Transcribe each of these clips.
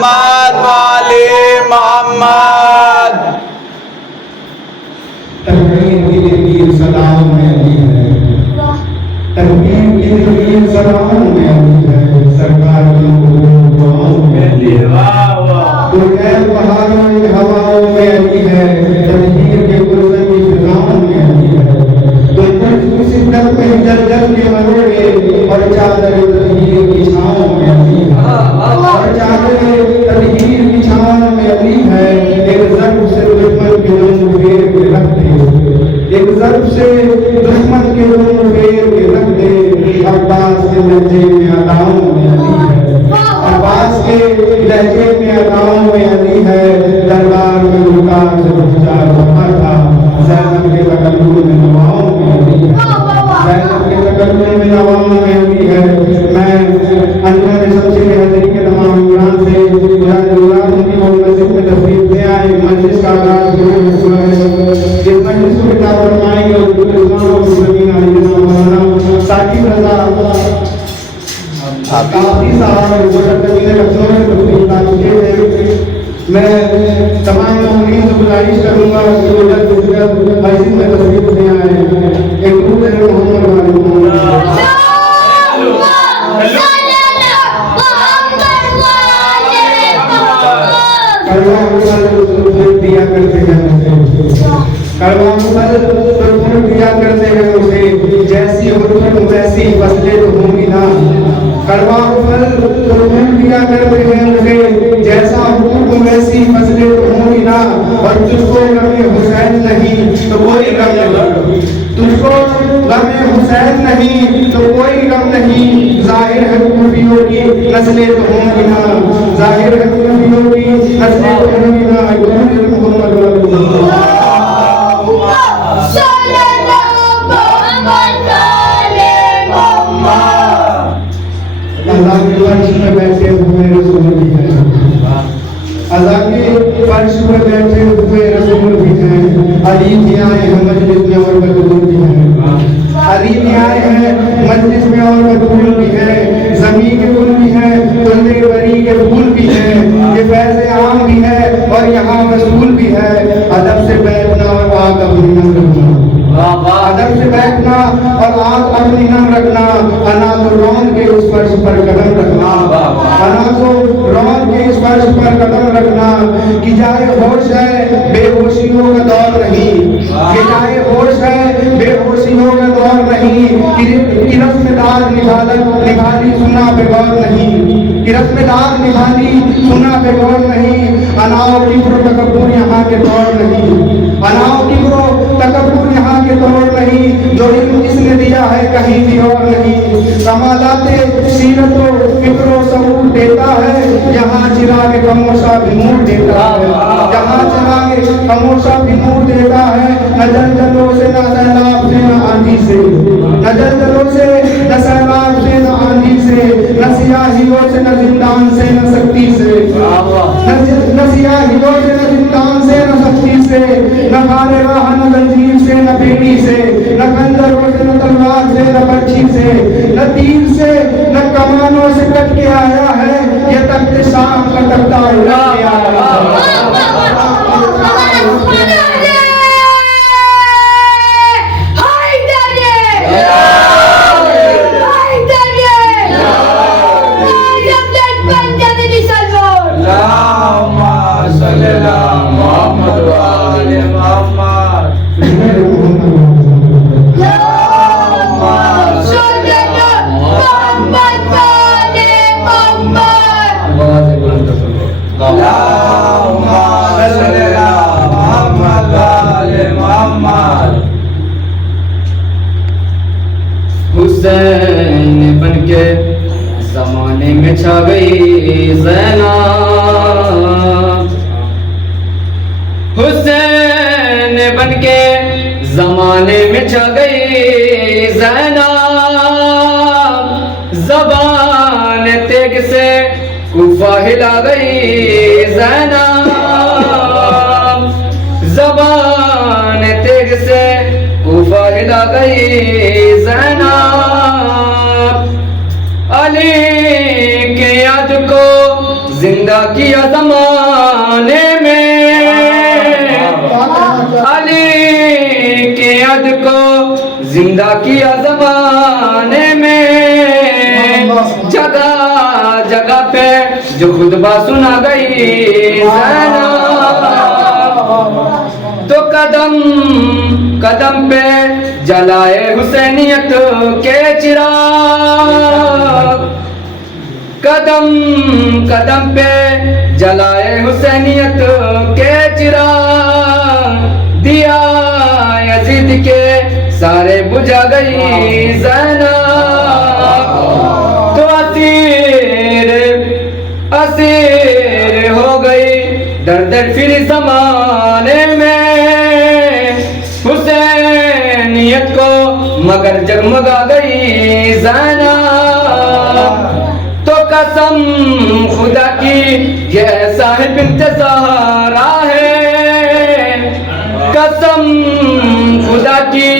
محمد والی محمد. تنویر کی لکیر سلام میں علی ہے، تنویر کی لکیر سلام میں علی ہے، سرکار کی دعاؤں میں علی ہے. تو غیر بہاروں کی ہواؤں میں علی ہے، تنویر کے گلزن کی فضاؤں میں علی ہے. تو شدت میں جل جل کے مرو گے اور چادر تنویر کی چھاؤں میں علی ہے، اور چادر تنویر کی چھاؤں میں علی ہے. ایک ضرب سے دشمن کے دونوں پھیر کے رکھ دے، ایک ضرب سے دشمن کے دونوں پھیر کے رکھ دے. عباس کے لہجے میں اداؤں میں علی ہے، عباس کے لہجے میں اداؤں میں علی ہے. دربار میں رکار سے رخسار ہوتا تھا، زینب کے تکلم میں نواؤں میں علی ہے، زینب کے تکلم میں نواؤں میں علی ہے. میں انجمن شمس حیدری کے تمام عمران سے گزاروں کی وہ مسجد میں تشریف لے آئے. مجلس کا آغاز ہوئے اس مجلس کو کتاب فرمائیں گے اور اسلام و مسلمین علیہ السلام ثاقب رضا کافی صاحب مشرفین لکھنؤ سے تشریف لا چکے ہیں. میں تمام مؤمنین سے گزارش کروں گا کہ وہ جلد از جلد مسجد میں تشریف لے آئیں. ایک درود ہے محمد والی محمد. دیا کرتے ہیں دیا کرتے ہیں اسے، جیسی حرمت ویسی فصلیں تو ہوں گی نا. کڑوا پھل دیا کرتے ہیں اسے، جیسا حکم ویسی فصلیں تو ہوں گی نا. اور تجھ کو غم حسین نہیں تو کوئی غم نہیں، تجھ کو غم حسین نہیں تو کوئی غم نہیں. ظاہر ہے کوفیوں کی نسلیں تو ہوں گی نا، ظاہر ہے کوفیوں کی نسلیں تو ہوں گی نا. محمد اللہ کے فرش میں بیٹھے ہوئے رسول بھی ہیں، اللہ کے فرش میں بیٹھے ہوئے رسول بھی ہیں. علی بھی آئے ہیں مجلس میں اور مقبول بھی ہیں، علی بھی آئے ہیں مجلس میں اور مقبول بھی ہیں. زمین کے پھول بھی ہیں، کلے بری کے پھول بھی ہیں. یہ فیض عام بھی ہے اور یہاں رسول بھی ہے. ادب سے بیٹھنا اور آگ اپنی نم رکھنا، ادب سے بیٹھنا اور آگ اپنی نم رکھنا. انا تو رون کے اس فرش پر قدم رکھنا، انا تو رون کے اس فرش پر قدم رکھنا. کہ جائے ہوش ہے بے ہوشیوں کا دور نہیں، کہ جائے ہوش ہے بے ہوشیوں کا دور نہیں. کہ رسم دار نبھالی سنا بے غور نہیں، کہ رسم دار نبھالی سنا بے غور نہیں. اناؤ کبر و تکبر یہاں کے دور نہیں، اناؤ کبر و تکبر یہاں کے دور نہیں. جو علم اس نے دیا ہے کہیں بھی اور نہیں. کمالات سیرت و فکر و شعور دیتا ہے، یہاں چراغ خاموشہ بھی نور دیتا ہے، یہاں چراغ خاموشہ بھی نور دیتا ہے. نہ جلجلوں سے نہ سیلاب سے نہ آندھی سے، نہ جلجلوں سے نہ سیلاب سے نہ آندھی سے، نہ سیاہیوں سے نہ زندان سے نہ سختی سے، نہ سیاہیوں سے نہ زندان سے نہ سختی سے، نہ خار راہ نہ زنجیر سے نہ بیڑی سے، نہ خنجروں سے نہ تلوار سے نہ برچھی سے، نہ تیر سے نہ کمانوں سے کٹ کے آیا ہے. یہ تخت شام کا تختہ اڑ کے آیا ہے. حسین بن کے زمانے میں چھا گئی زینب، حسین بن کے زمانے میں چھا گئی زینب. زبان تیگ سے کوفہ ہلا گئی زینب، زبان تیگ سے کوفہ ہلا گئی زینب. علی کی یاد کو زندہ کیا زمانے میں، علی کے عہد کو زندہ کیا زمانے میں، جگہ جگہ پہ جو خطبہ سنا گئی زینب، تو قدم قدم پہ جلائے حسینیت کے چراغ، قدم قدم پہ جلائے حسینیت کے چراغ، دیا یزید کے سارے بجھا گئی زینب، تو اسیر ہو گئی در در پھر زمانے میں، حسینیت کو مگر جگمگا گئی زینب، تو قسم خدا کی یہ صاحب انتظارہ ہے، قسم خدا کی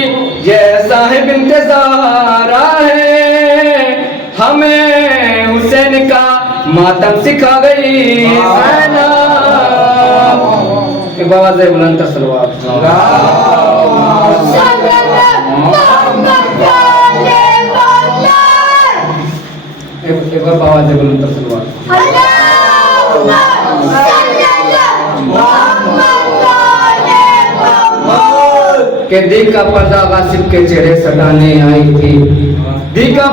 یہ صاحب انتظارہ ہے، ہمیں حسین کا ماتم سکھا گئی زینب۔ ایک بابا سے بلند تر سلوات، ایک بار بابا سے بلند تر سلوات، کہ دیگ کا پردہ غاصب کے چہرے سٹانے آئی تھی، دیگ کا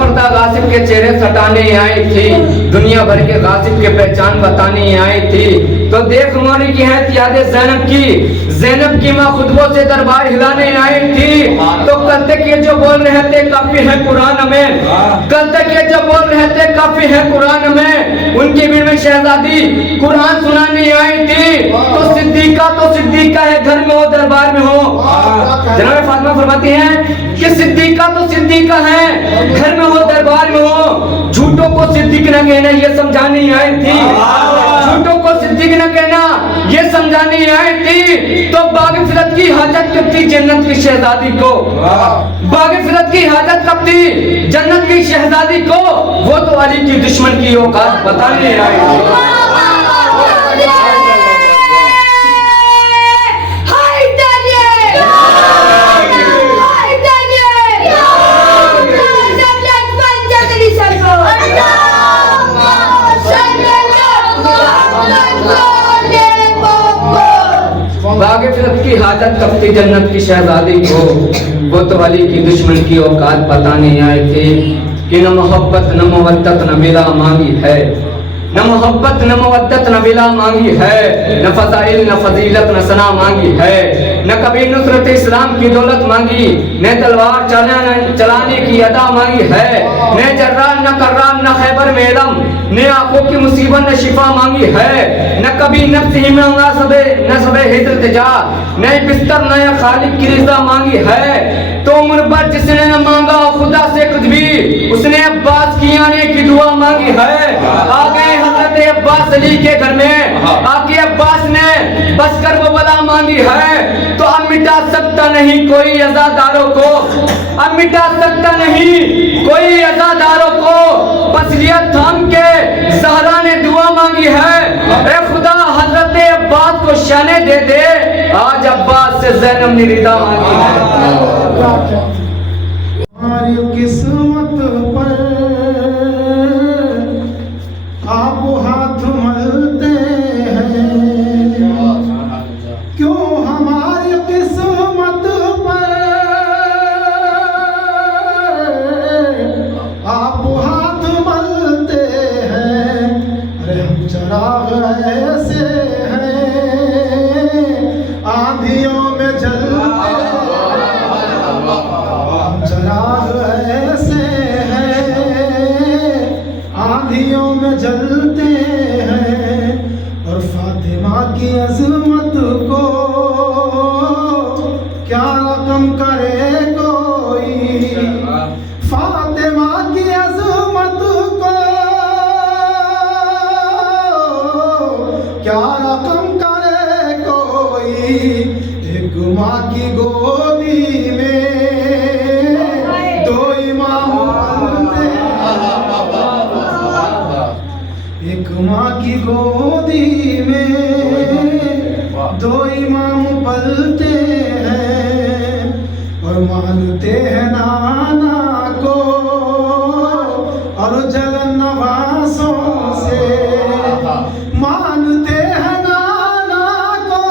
پردہ غاصب کے چہرے سٹانے آئی تھی، دنیا بھر کے غاصب کے پہچان بتانے آئی تھی، تو دیکھ موری کی ہے یاد زینب کی ماں خطبوں سے دربار ہلانے آئی تھی، تو کل تک یہ جو بول رہے تھے کافی ہے قرآن میں، کل تک یہ جو بول رہے تھے کافی ہے قرآن میں، ان کی بھیڑ میں شہزادی قرآن سنانے آئی تھی، تو صدیقہ ہے گھر میں ہو دربار میں ہو، جناب فاطمہ فرماتی ہیں کہ صدیقہ تو صدیقہ ہے گھر میں ہو دربار میں ہو، جھوٹوں کو صدیق نہ کہنا یہ سمجھانے آئی تھی، جھوٹوں کو صدیق نہ کہنا یہ سمجھانے آئی تھی، تو باغ فرت کی حاجت کب تھی جنت کی شہزادی کو، باغ فرت کی حاجت کب تھی جنت کی شہزادی کو، وہ تو علی کی دشمن کی اوقات بتانے آئی تھی۔ باغ فرت کی حاجت کب تھی جنت کی شہزادی کو، وہ تو علی کی دشمن کی اوقات بتانے آئے تھے، کہ نہ محبت نہ مودت نہ ملا مانگی ہے، نہ محبت نہ مودت نہ ملا مانگی ہے، نہ فضائل نہ فضیلت نہ ثنا مانگی ہے، نہ کبھی نصرت اسلام کی دولت مانگی، نہ تلوار چلانے کی ادا مانگی ہے، نہ جران نہ کران نہ خیبر میں علم، نہ آنکھوں کی مصیبت نہ شفا مانگی ہے، نہ کبھی نفس ہی میں نہ سب ہجرت جا، نہ بستر نہ خالق کی رضا مانگی ہے، تو عمر پر جس نے نہ مانگا خدا سے کچھ بھی، اس نے عباس کی آنے کی دعا مانگی ہے، آگے حضرت عباس علی کے گھر میں آگے عباس نے بس کر وہ بلا مانگی ہے، تو اب مٹا سکتا نہیں کوئی عزاداروں کو، اب مٹا سکتا نہیں کوئی عزاداروں کو، پسلیت تھام کے زہرا نے دعا مانگی ہے، اے خدا حضرت عباس کو شانے دے دے، آج عباس سے زینب نے رضا مانگی ہے۔ ہماری قسمت پر آپ ہاتھ ملتے ہیں، کیوں ہماری قسمت پر آپ ہاتھ ملتے ہیں، ارے ہم چراغ ایسے ہیں آندھیوں میں جلتے ہیں، چراغ ایسے ہیں آندھیوں میں جلتے ہیں، اور فاطمہ کی عظمت کو کیا رقم کرے کوئی، فاطمہ کی عظمت کو کیا رقم کرے کوئی، ایک ماں کی گودی میں دو امام پلتے ہیں، ایک ماں کی گودی میں دو امام پلتے ہیں اور مانتے ہیں نانا کو اور جلن نوازوں سے مانتے ہیں نانا کو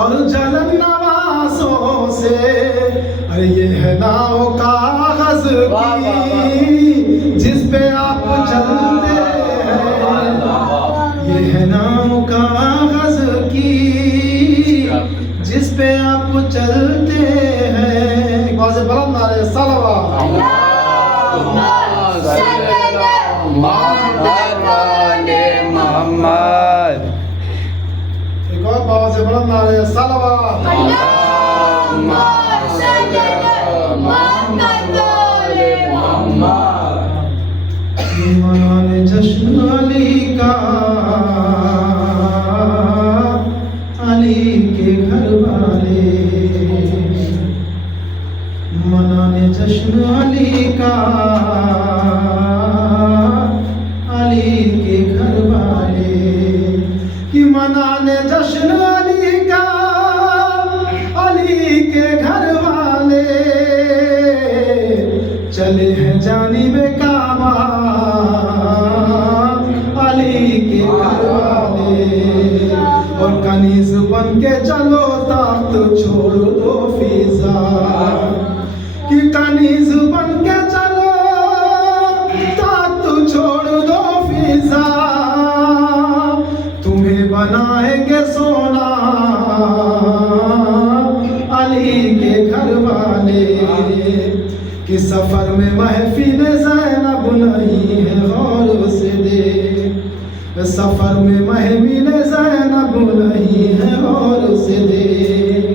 اور جلن نوازوں سے. ارے یہ ہے ناؤ کاغذ کی جس پہ آپ چلتے ہیں, یہ ہے ناؤ کاغذ کی جس پہ آپ چلتے ہیں. ایک بار سے بلند نعرہ صلوات. محمد. ایک اور بابا سے بلند نعرہ صلوات. منانے جشن علی کا علی کے گھر والے, منانے جشن علی کا علی کے گھر والے, کہ منانے جشن علی کا علی کے گھر والے چلے ہیں جانب کعبہ علی کے گھر والے, اور کنیز بن کے چلو تخت چھوڑ دو فضا, کہ کنیز بن کے چلو تخت چھوڑ دو فضا, تمہیں بنائیں گے سونا علی کے گھر والے, کہ سفر میں محفل زینب نہیں ہے غور سے دیکھ, سفر میں محفل زینب نہیں ہے غور سے دیکھ,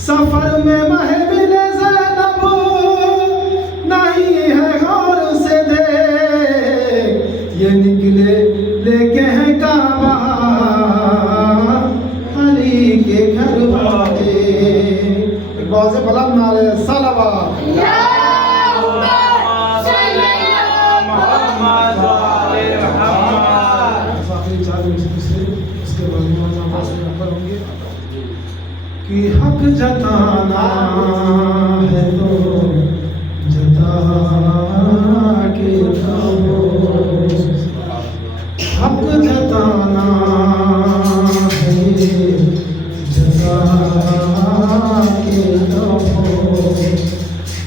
سفر میں محفل زینب نہیں ہے غور سے دیکھ, یہ نکلے لے کے ہیں کعبہ علی کے گھر والے. ایک بار سے بلند نعرہ صلوات. کہ حق جتانا ہے تو جتا کے کہو, حق جتانا ہے جتا کے کہو,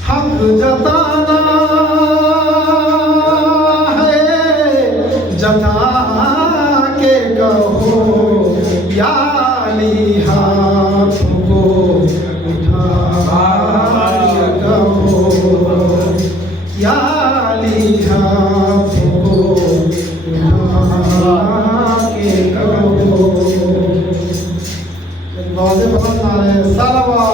حق جتانا ہے جتا کے کہو, یا علی ہاتھ کو اٹھا کے کہو, یا علی ہاتھ کو اٹھا کے کہو. بازے بلند نعرہ صلوات.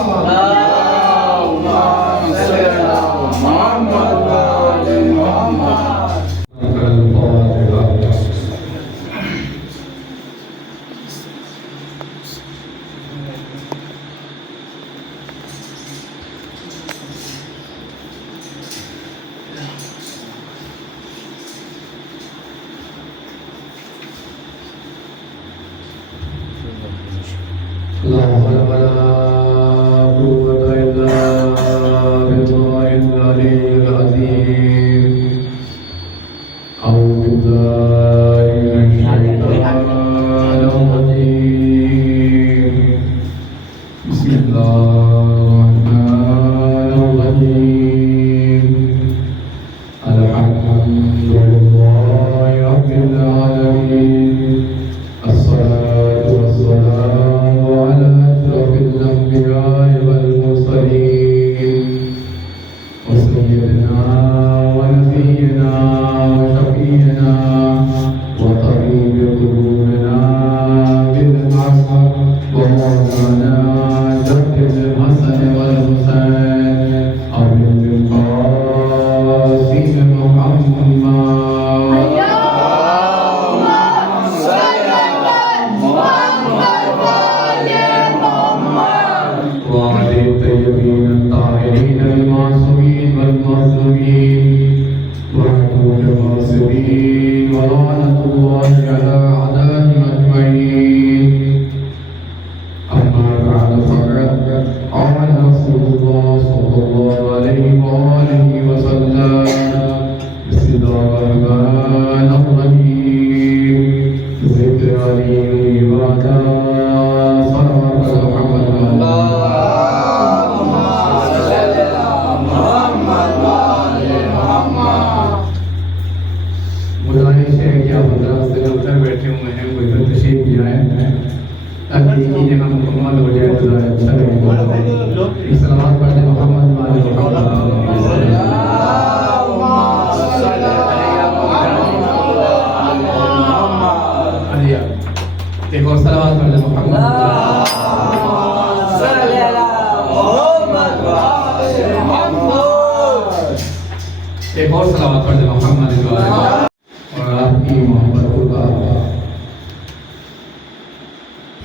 لا حول ولا قوة إلا بالله العلي العظيم. أعوذ بالله من الشيطان الرجيم. بسم الله الرحمن الرحيم. الحمد لله رب العالمين. الصلاة والسلام على أشرف الغاصبين ولعنة الله على أعدائهم أجمعين. أما بعد فقد قال رسول الله صلى الله عليه وآله وسلم: بسم الله الرحمن الرحيم. ذكر علي عبادة صلوات محمد گزارش ہے کہ آپ حضرات سے جب تک بیٹھے ہوئے ہیں کوئی تو تشریف بھی آئے تاکہ ایک ہی جگہ مکمل ہو جائے تو ذرا اچھا لگے گا. صلوات پڑھتے محمد والے محمد. ایک اور صلوات پڑھتے محمد. ایک اور صلوات پڑھتے محمد اور آپ کی محبتوں کا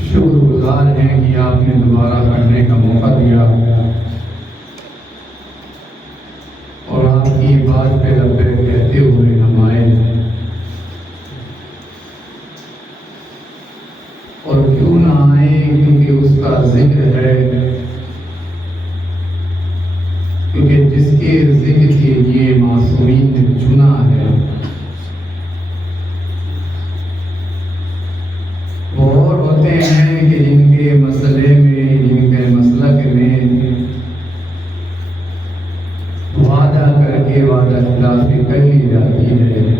شکر گزار ہیں کہ آپ نے دوبارہ پڑھنے کا موقع دیا اور آپ کی بات پہ لبیک کہتے ہوئے ہم آئے. اور کیوں نہ آئے؟ کیونکہ اس کا ذکر ہے. کیونکہ جس کے ذکر کے لیے معصومین نے چنا ہے وہ اور ہوتے ہیں کہ جن کے مسئلے میں، جن کے مسلک میں وعدہ کر کے وعدہ خلافی کر لی جاتی ہے.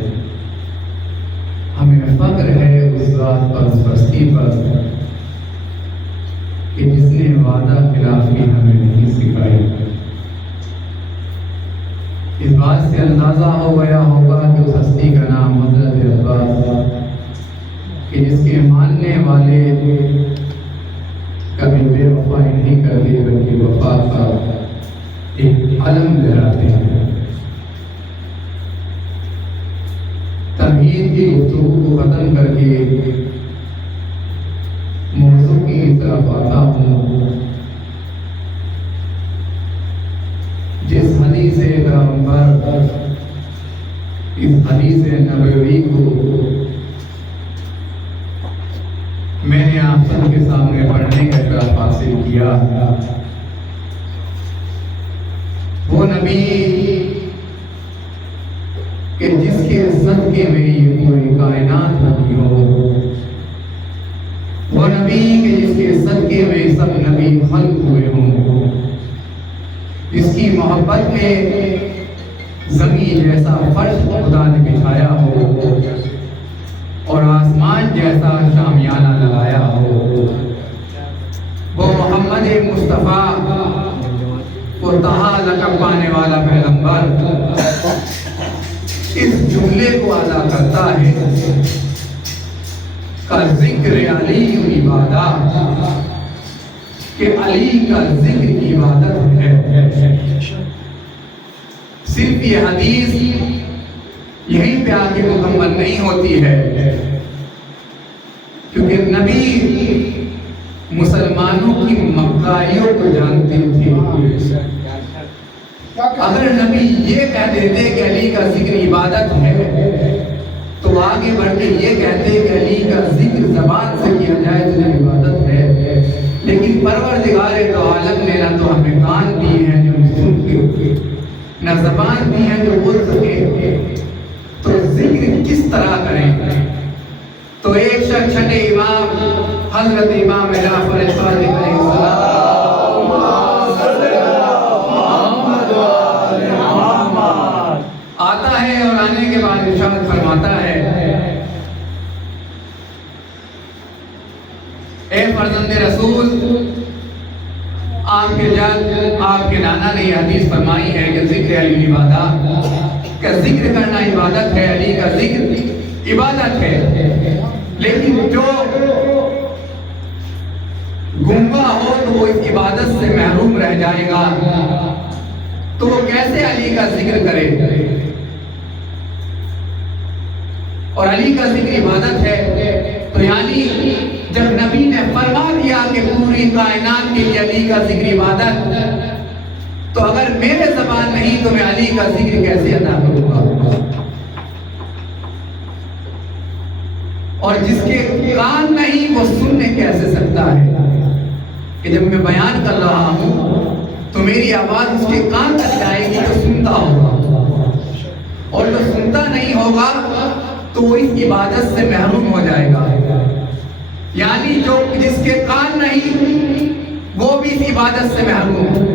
ہمیں فخر ہے اس ذات پر، اس ہستی پر کہ جس نے وعدہ خلافی ہمیں نہیں سکھائی. اس بات سے اندازہ ہو گیا ہوگا کہ اس ہستی کا نام حضرت عباس کہ جس کے ماننے والے کبھی بے وفائی نہیں کرتے بلکہ وفا کا ایک علم لہراتے ہیں. تمہید کی گفتگو کو ختم کر کے موضوع کی طرف آتا ہوں. جس حدیث پیغمبر، اس حدیث نبوی کو میں نے آپ سب کے سامنے پڑھنے کا شرف حاصل کیا. وہ نبی کہ جس کے صدقے میں یہ پوری کائنات بنی ہو، وہ نبی کہ جس کے صدقے میں سب نبی خلق ہوئے ہوں، جس کی محبت میں زمین جیسا فرش خدا نے بچھایا ہو اور آسمان جیسا شامیانہ لگایا ہو. وہ محمد مصطفیٰ کو تہا لقب پانے والا پیغمبر اس جملے کو ادا کرتا ہے کا ذکر علی عبادت، کہ علی کا ذکر عبادت ہے. صرف یہ حدیث یہیں پہ آ کے مکمل نہیں ہوتی ہے، کیونکہ نبی مسلمانوں کی مکائیوں کو جانتے تھے. اگر نبی یہ کہہ دیتے کہ علی کا ذکر عبادت ہے تو آگے بڑھ کے یہ کہتے کہ علی کا ذکر زبان سے کیا جائے تو عبادت ہے. لیکن پروردگار تو عالم نے نہ تو ہمیں کان دی ہیں جو سن کے، نہ زبان دی ہیں جو بول سکے، تو ذکر کس طرح کریں؟ تو ایک شخص چھٹے امام حضرت امام جعفر صادق علیہ السلام آتا ہے اور آنے کے بعد ارشاد فرماتا ہے: اے فرزند رسول، آپ کے جد، آپ کے نانا نے یہ حدیث فرمائی ہے کہ ذکر علی عبادت، کہ ذکر کرنا عبادت ہے، علی کا ذکر عبادت ہے. لیکن جو گنگا ہو تو وہ اس عبادت سے محروم رہ جائے گا، تو وہ کیسے علی کا ذکر کرے؟ اور علی کا ذکر عبادت ہے تو یعنی جب نبی نے فرما دیا کہ پوری کائنات کے لیے علی کا ذکر عبادت، تو اگر میرے زبان نہیں تو میں علی کا ذکر کیسے ادا کروں گا؟ اور جس کے کان نہیں وہ سننے کیسے سکتا ہے؟ کہ جب میں بیان کر رہا ہوں تو میری آواز اس کے کان تک جائے گی تو سنتا ہوگا، اور جو سنتا نہیں ہوگا تو وہ اس عبادت سے محروم ہو جائے گا۔ یعنی جو جس کے کان نہیں وہ بھی اس عبادت سے محروم،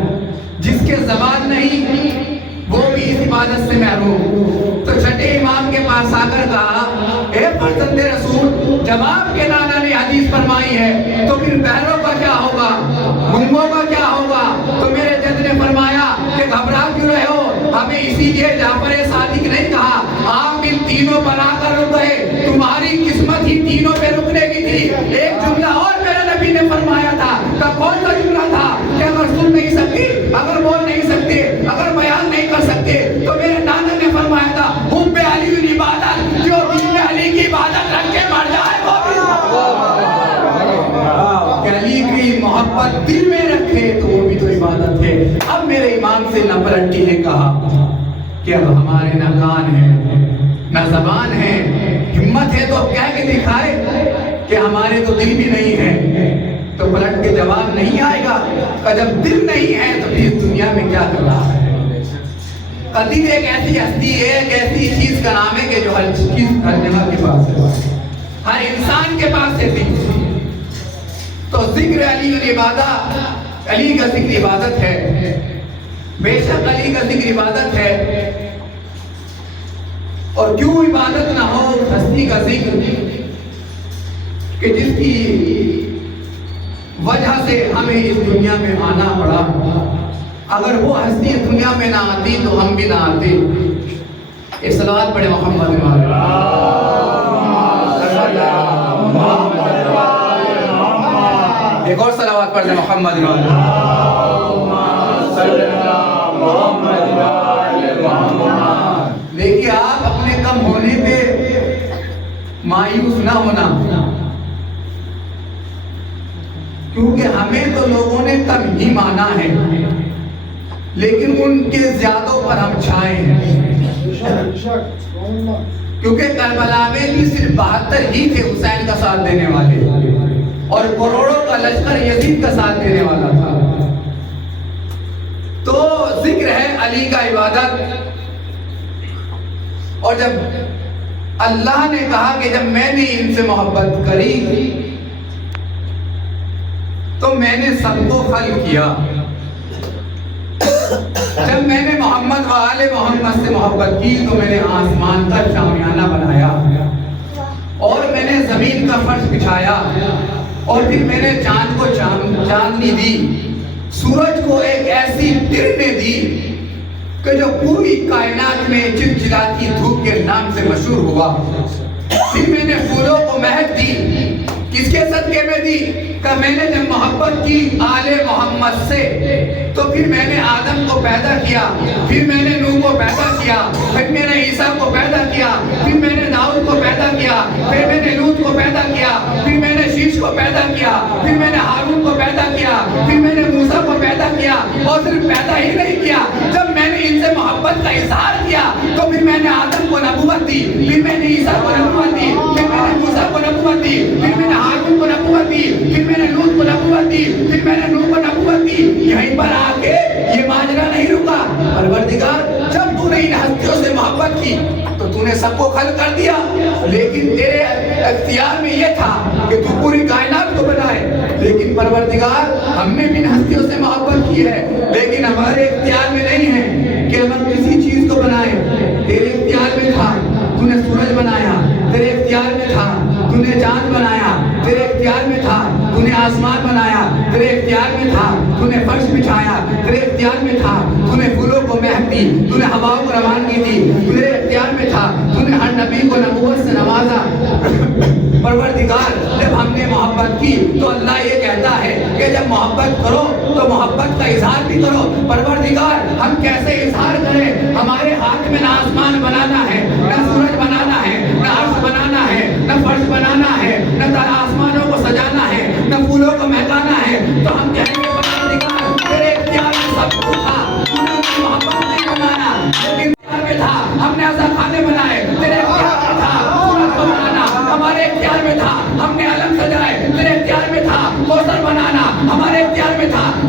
جس کے زبان نہیں وہ بھی اس عبادت سے محروم۔ تو چھٹے امام کے پاس آ کر کہا، اے فرزند رسول، جب آپ کے نانا نے حدیث فرمائی ہے تو پھر بہروں کا کیا ہوگا، گنگوں کا کیا ہوگا؟ تو میرے جد نے فرمایا کہ گھبرا کیوں رہے ہو، ہمیں اسی لیے جعفر صادق نہیں کہا، آپ ان تینوں پر آ کر رک گئے، تمہاری قسمت ہی تینوں پہ رکنے کی تھی۔ ایک جملہ اور میرے نبی نے فرمایا تھا، کہ کون سا جملہ تھا؟ کہ اگر سن نہیں سکتی، اگر بول نہیں سکتے، اگر بیان نہیں کر سکتے، تو میرے نانا نے فرمایا تھا، حب علی عبادت، جو دل میں علی کی عبادت رکھ کے مر جائے وہ بھی کہ علی کی محبت دل میں رکھے تو وہ بھی تو عبادت ہے۔ اب میرے امام سے نمبرٹی نے کہا کہ اب ہمارے نہ کان ہے نہ زبان ہے، ہمت ہے تو کہہ کے دکھائے کہ ہمارے تو دل بھی نہیں ہے۔ تو پلٹ کے جواب نہیں آئے گا کہ جب دل نہیں ہے تو پھر دنیا میں کیا کر رہا ہے؟ قدیر ایک ایسی ہستی ہے، ایک ایسی چیز کا نام ہے کہ جو ہر چیز ہر جگہ کے پاس ہے، ہر انسان کے پاس ہے ذکر۔ تو ذکر علی عبادت، علی کا ذکر عبادت ہے، بے شک علی کا ذکر عبادت ہے۔ اور کیوں عبادت نہ ہو اس ہستی کا ذکر کہ جس کی وجہ سے ہمیں اس دنیا میں آنا پڑا؟ اگر وہ ہستی دنیا میں نہ آتی تو ہم بھی نہ آتے۔ ایک صلوات پڑھے محمد ایک اور صلوات پڑھ دیں محمد۔ دیکھیے آپ اپنے کم ہونے پہ مایوس نہ ہونا، کیونکہ ہمیں تو لوگوں نے کم ہی مانا ہے، لیکن ان کے زیادوں پر ہم چھائے ہیں۔ کیونکہ کربلا میں بھی صرف 72 ہی تھے حسین کا ساتھ دینے والے، اور کروڑوں کا لشکر یزید کا ساتھ دینے والا تھا۔ تو ذکر ہے علی کا عبادت۔ اور جب اللہ نے کہا کہ جب میں نے ان سے محبت کری تو میں نے سب کو خلق کیا، جب میں نے محمد و آل محمد سے محبت کی تو میں نے آسمان کا شامیانہ بنایا، اور میں نے زمین کا فرش بچھایا، اور پھر میں نے چاند کو چاندنی دی، سورج کو ایک ایسی کرنیں دی کہ جو پوری کائنات میں چلچلاتی دھوپ کے نام سے مشہور ہوا۔ پھر میں نے پھولوں کو مہک دی، کس کے صدقے میں دی؟ کہ میں نے جب محبت کی آل محمد سے تو پھر میں نے آدم کو پیدا کیا، پھر میں نے نوح کو پیدا کیا، پھر میں نے عیسیٰ کو پیدا کیا، پھر میں نے داؤد کو پیدا کیا، پھر میں نے لوط کو پیدا کیا، پھر میں نے شیش کو پیدا کیا، پھر میں نے ہارون کو پیدا کیا، پھر میں نے موسیٰ کو پیدا کیا، اور صرف پیدا ہی نہیں کیا، جب میں نے ان سے محبت کا اظہار کیا تو پھر میں نے آدم کو نبوت دی، پھر میں نے عیسیٰ کو نبوت دی، پھر میں نے موسیٰ کو نبوت دی، پھر میں نے ہارون کو نبوت دی، پھر میں نے لوط کو نبوت دی، پھر میں نے نوح کو نبوت دی۔ یہیں پر آ کے یہ ماجرا نہیں رکا، پروردگار جب تو نے ان ہستیوں سے محبت کی تو تو نے سب کو خلق کر دیا، لیکن تیرے اختیار میں یہ تھا کہ تو پوری کائنات کو بنائے، لیکن پروردگار ہم نے ان ہستیوں سے محبت کی ہے، لیکن ہمارے اختیار میں نہیں ہے کہ ہم کسی چیز کو بنائیں۔ تیرے اختیار میں تھا، تو نے سورج بنایا، تیرے اختیار میں تھا تو نے چاند بنایا، تیرے اختیار میں تھا تو نے آسمان بنایا، تیرے اختیار میں تھا تو نے فرش بچھایا، تیرے اختیار میں تھا تو نے پھولوں کو مہک دی، تو نے ہواؤں کو روانگی دی، تیرے اختیار میں تھا تو نے ہر نبی کو نبوت سے نوازا۔ پروردگار جب ہم نے محبت کی تو اللہ یہ کہتا ہے کہ جب محبت کرو تو محبت کا اظہار بھی کرو۔ پروردگار ہم کیسے اظہار کریں؟ ہمارے ہاتھ میں نہ آسمان بنانا ہے، نہ سورج بنانا ہے، نہ عرش بنانا ہے، نہ فرش بنانا ہے، نہ آسمانوں کو سجانا ہے، نہ پھولوں کو مہکانا ہے، تو ہم کہیں گے پروردگار تیرے اختیار میں سب کچھ تھا، تو نے محبت نہیں بنایا، لیکن اختیار میں تھا ہم نے عزا خانے بنائے، تیرے اختیار میں تھا سورج کو بنانا، ہمارے اختیار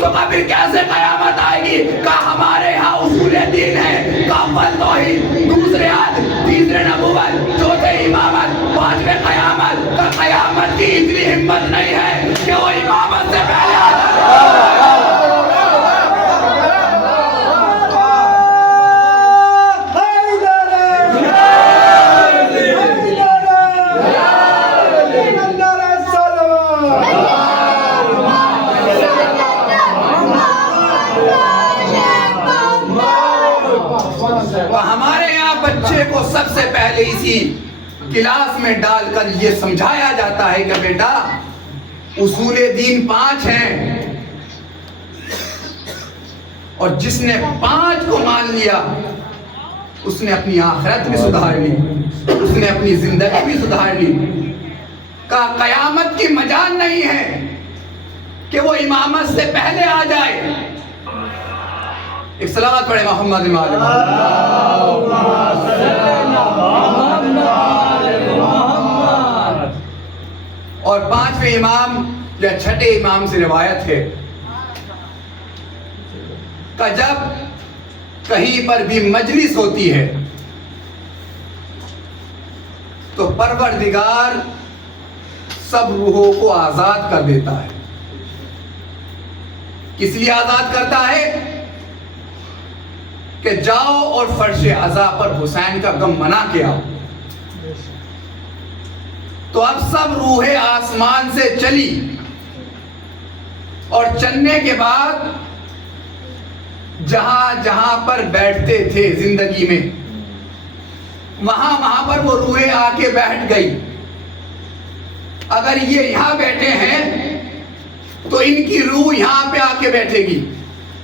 تو پھر کیسے قیامت آئے گی؟ کہ ہمارے ہاں اصول دین ہے کہ اول توحید، دوسرے عدل، تیسرے نبوت، چوتھے امامت، پانچویں قیامت۔ کہ قیامت کی اتنی ہمت نہیں ہے کہ وہ امامت سے پہلے آ جائے۔ ہمارے یہاں بچے کو سب سے پہلے اسی کلاس میں ڈال کر یہ سمجھایا جاتا ہے کہ بیٹا اصول دین 5 ہیں، اور جس نے 5 کو مان لیا اس نے اپنی آخرت بھی سدھار لی، اس نے اپنی زندگی بھی سدھار لی۔ کہ قیامت کی مجال نہیں ہے کہ وہ امامت سے پہلے آ جائے۔ ایک صلوات پڑھے محمد مالک۔ اور 5ویں امام یا 6ٹھے امام سے روایت ہے کہ جب کہیں پر بھی مجلس ہوتی ہے تو پروردگار سب روحوں کو آزاد کر دیتا ہے۔ کس لیے آزاد کرتا ہے؟ کہ جاؤ اور فرش عزا پر حسین کا غم منا کے آؤ۔ تو اب سب روحیں آسمان سے چلی، اور چلنے کے بعد جہاں جہاں پر بیٹھتے تھے زندگی میں وہاں پر وہ روحیں آ کے بیٹھ گئی۔ اگر یہ یہاں بیٹھے ہیں تو ان کی روح یہاں پہ آ کے بیٹھے گی،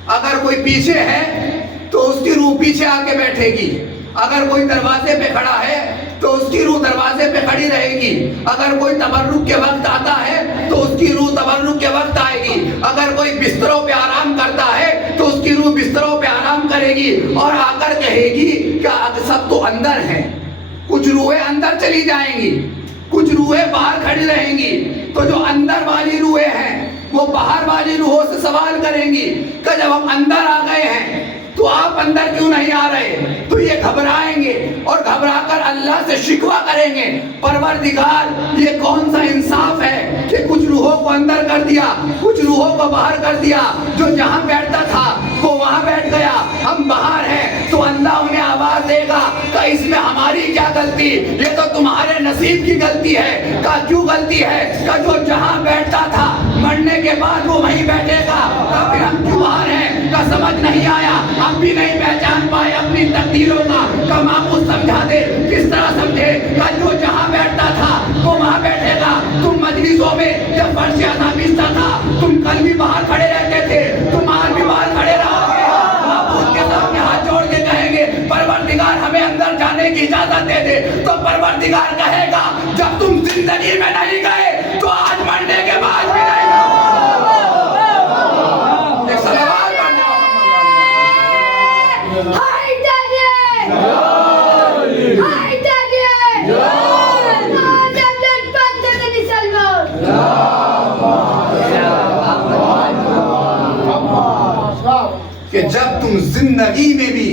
اگر کوئی پیچھے ہے تو اس کی روح پیچھے آ کے بیٹھے گی، اگر کوئی دروازے پہ کھڑا ہے تو اس کی روح دروازے پہ کھڑی رہے گی، اگر کوئی تبرک کے وقت آتا ہے تو اس کی روح تبرک کے وقت آئے گی، اگر کوئی بستروں پہ آرام کرتا ہے تو اس کی روح بستروں پہ آرام کرے گی، اور آ کر کہے گی کہ سب تو اندر ہیں۔ کچھ روحیں اندر چلی جائیں گی، کچھ روحیں باہر کھڑی رہیں گی۔ تو جو اندر والی روحیں ہیں وہ باہر والی روحوں سے سوال کریں گی کہ جب ہم اندر آ گئے ہیں تو آپ اندر کیوں نہیں آ رہے؟ تو یہ گھبرائیں گے اور گھبرا کر اللہ سے شکوہ کریں گے، پروردگار یہ کون سا انصاف ہے کہ کچھ روحوں کو اندر کر دیا، کچھ روحوں کو باہر کر دیا، جو جہاں بیٹھتا تھا وہ وہاں بیٹھ گیا، ہم باہر ہیں۔ تو اللہ انہیں آواز دے گا کہ اس میں ہماری کیا غلطی؟ یہ تو تمہارے نصیب کی غلطی ہے۔ کہ کیوں غلطی ہے؟ کہ جو جہاں بیٹھتا تھا مرنے کے بعد وہ وہیں بیٹھے گا۔ کہ پھر ہم کیوں باہر ہیں؟ کہ سمجھ نہیں آیا، ہم بھی نہیں پہچان پائے اپنی تقدیروں کا۔ کہ معقول سمجھا دے، کس طرح سمجھے؟ کہ جو جہاں بیٹھتا تھا وہ وہاں بیٹھے گا۔ تم مجلسوں میں جب فرش عزا بچتا تھا تم کل بھی باہر کھڑے رہتے تھے، تم آج بھی باہر کھڑے رہو گے۔ معبود کے سامنے ہاتھ جوڑ کے کہیں گے پروردگار ہمیں اندر جانے کی اجازت دے دے۔ تو پروردگار کہے گا جب تم زندگی میں نہیں گئے تو آج مرنے کے بعد بھی نہیں گئے۔ ایک سوال کہ جب تم زندگی میں بھی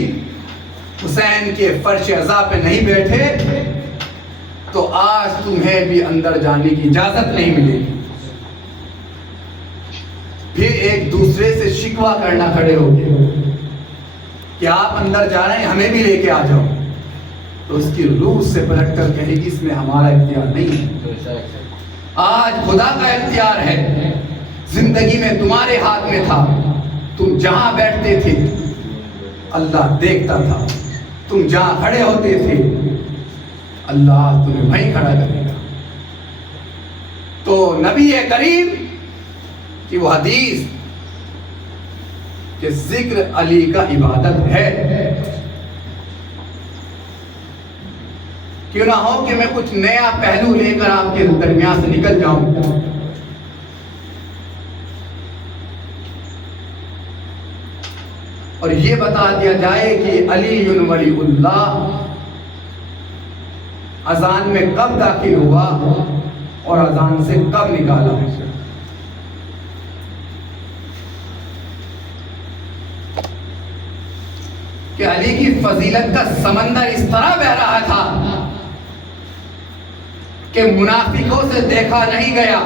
حسین کے فرش عزا پہ نہیں بیٹھے تو آج تمہیں بھی اندر جانے کی اجازت نہیں ملے گی۔ پھر ایک دوسرے سے شکوہ کرنا کھڑے ہو گئے کہ آپ اندر جا رہے ہیں، ہمیں بھی لے کے آ جاؤ۔ تو اس کی روح سے پلٹ کر کہے گی اس میں ہمارا اختیار نہیں ہے، آج خدا کا اختیار ہے۔ زندگی میں تمہارے ہاتھ میں تھا، تم جہاں بیٹھتے تھے اللہ دیکھتا تھا، تم جہاں کھڑے ہوتے تھے اللہ تمہیں وہیں کھڑا کرے گا۔ تو نبی کریم کی وہ حدیث کہ ذکر علی کا عبادت ہے، کیوں نہ ہو کہ میں کچھ نیا پہلو لے کر آپ کے درمیان سے نکل جاؤں۔ اور یہ بتا دیا جائے کہ علی ولی اللہ اذان میں کب داخل ہوا اور اذان سے کب نکالا۔ کہ علی کی فضیلت کا سمندر اس طرح بہ رہا تھا کہ منافقوں سے دیکھا نہیں گیا.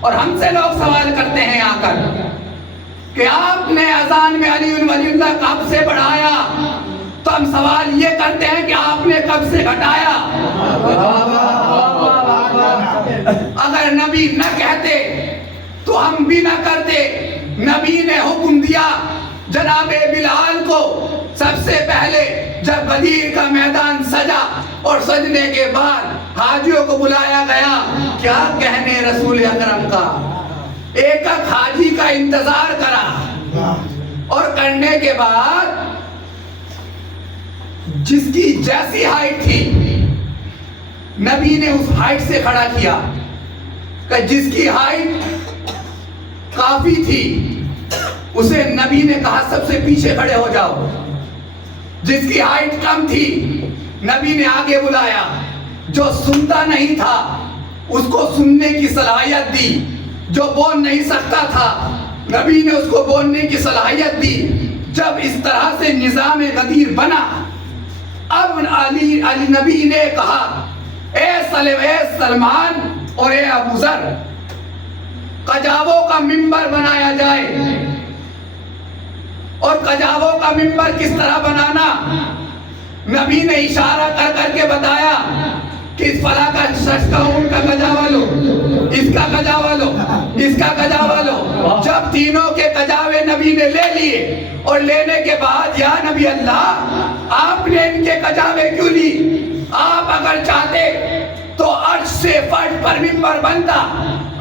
اور ہم سے لوگ سوال کرتے ہیں آ کر کہ آپ نے اذان میں علی ولی اللہ کب سے بڑھایا؟ تو ہم سوال یہ کرتے ہیں کہ آپ نے کب سے گھٹایا؟ اگر نبی نہ کہتے تو ہم بھی نہ کرتے. نبی نے حکم دیا جناب بلال کو سب سے پہلے جب بدیر کا میدان سجا اور سجنے کے بعد حاجیوں کو بلایا گیا. کیا کہنے رسول اکرم کا؟ ایک ایک حاجی کا انتظار کرا اور کرنے کے بعد جس کی جیسی ہائٹ تھی نبی نے اس ہائٹ سے کھڑا کیا کہ جس کی ہائٹ کافی تھی اسے نبی نے کہا سب سے پیچھے کھڑے ہو جاؤ. جس کی ہائٹ کم تھی نبی نے آگے بلایا. جو سنتا نہیں تھا اس کو سننے کی صلاحیت دی. جو بول نہیں سکتا تھا نبی نے اس کو بولنے کی صلاحیت دی. جب اس طرح سے نظام غدیر بنا اب علی نبی نے کہا اے سلمان اور اے ابو ذر قجاووں کا منبر بنایا جائے. اور قجاووں کا منبر کس طرح بنانا؟ نبی نے اشارہ کر کر کے بتایا کہ اس فلاں کا شخص کا اونٹ کا کجاوا لو, اس کا کجاوا لو, اس کا کجاوا لو. جب تینوں کے کجاوے نبی نے لے لیے اور لینے کے بعد یا نبی اللہ آپ نے ان کے کجاوے کیوں لی؟ آپ اگر چاہتے تو عرش سے فرش پر منبر بنتا.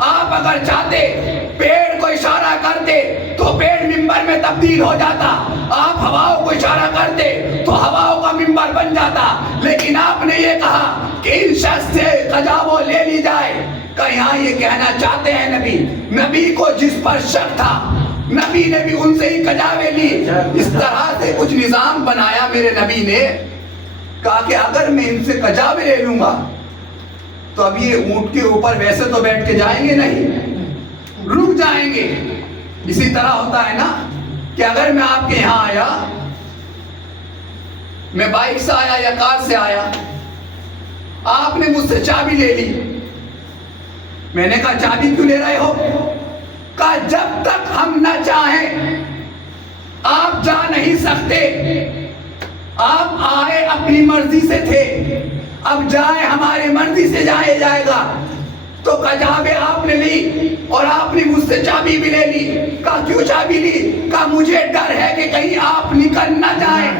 آپ اگر چاہتے پیڑ کو اشارہ کرتے تو پیڑ منبر میں تبدیل ہو جاتا. آپ ہواؤں کو اشارہ کرتے تو ہواؤں کا منبر بن جاتا. لیکن آپ نے یہ کہا کہ ان شخص سے کجاوہ لے لی جائے. کہ یہاں یہ کہنا چاہتے ہیں نبی کو جس پر شک تھا نبی نے بھی ان سے ہی کجاوے لی. اس طرح سے کچھ نظام بنایا میرے نبی نے. کہا کہ اگر میں ان سے کجاوے لے لوں گا تو اب یہ اونٹ کے اوپر ویسے تو بیٹھ کے جائیں گے نہیں, رک جائیں گے. اسی طرح ہوتا ہے نا کہ اگر میں آپ کے یہاں آیا, میں بائک سے آیا یا کار سے آیا, آپ نے مجھ سے چابی لے لی. میں نے کہا چابی کیوں لے رہے ہو؟ کہا جب تک ہم نہ چاہیں آپ جا نہیں سکتے. آپ آئے اپنی مرضی سے تھے, اب جائے ہماری مرضی سے جائے گا. تو کجاوے آپ نے لی اور آپ نے مجھ سے چابی بھی لے لی. کہا کیوں چابی لی؟ کہا مجھے ڈر ہے کہ کہیں آپ نکل نہ جائیں.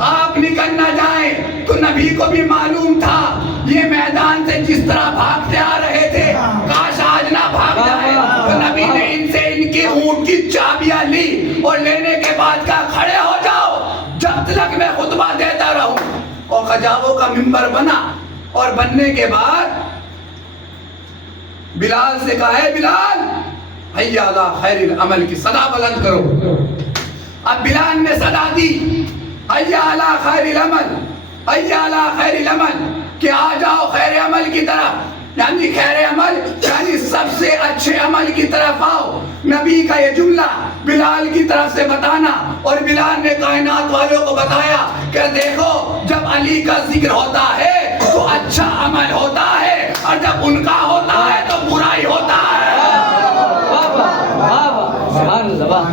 آپ نکل نہ جائیں. تو نبی کو بھی معلوم تھا یہ میدان سے جس طرح بھاگتے آ رہے تھے کاش آج نہ بھاگ جائے. تو نبی نے ان سے ان کی اونٹ کی چابیاں لی اور لینے کے بعد کہا کھڑے ہو جاؤ جب تک میں خطبہ دیتا رہوں. اور کجاووں کا منبر بنا اور بننے کے بعد بلال سے کہا ہے بلال حیا علی خیر العمل کی صدا بلند کرو. اب بلال نے صدا دی حیا علی خیر العمل, حیا علی خیر العمل, کہ آ جاؤ خیر عمل کی طرف. یعنی خیر عمل یعنی سب سے اچھے عمل کی طرف آؤ. نبی کا یہ جملہ بلال کی طرف سے بتانا. اور بلال نے کائنات والوں کو بتایا کہ دیکھو جب علی کا ذکر ہوتا ہے تو اچھا عمل ہوتا ہے اور جب ان کا ہوتا ہے تو برائی ہوتا ہے.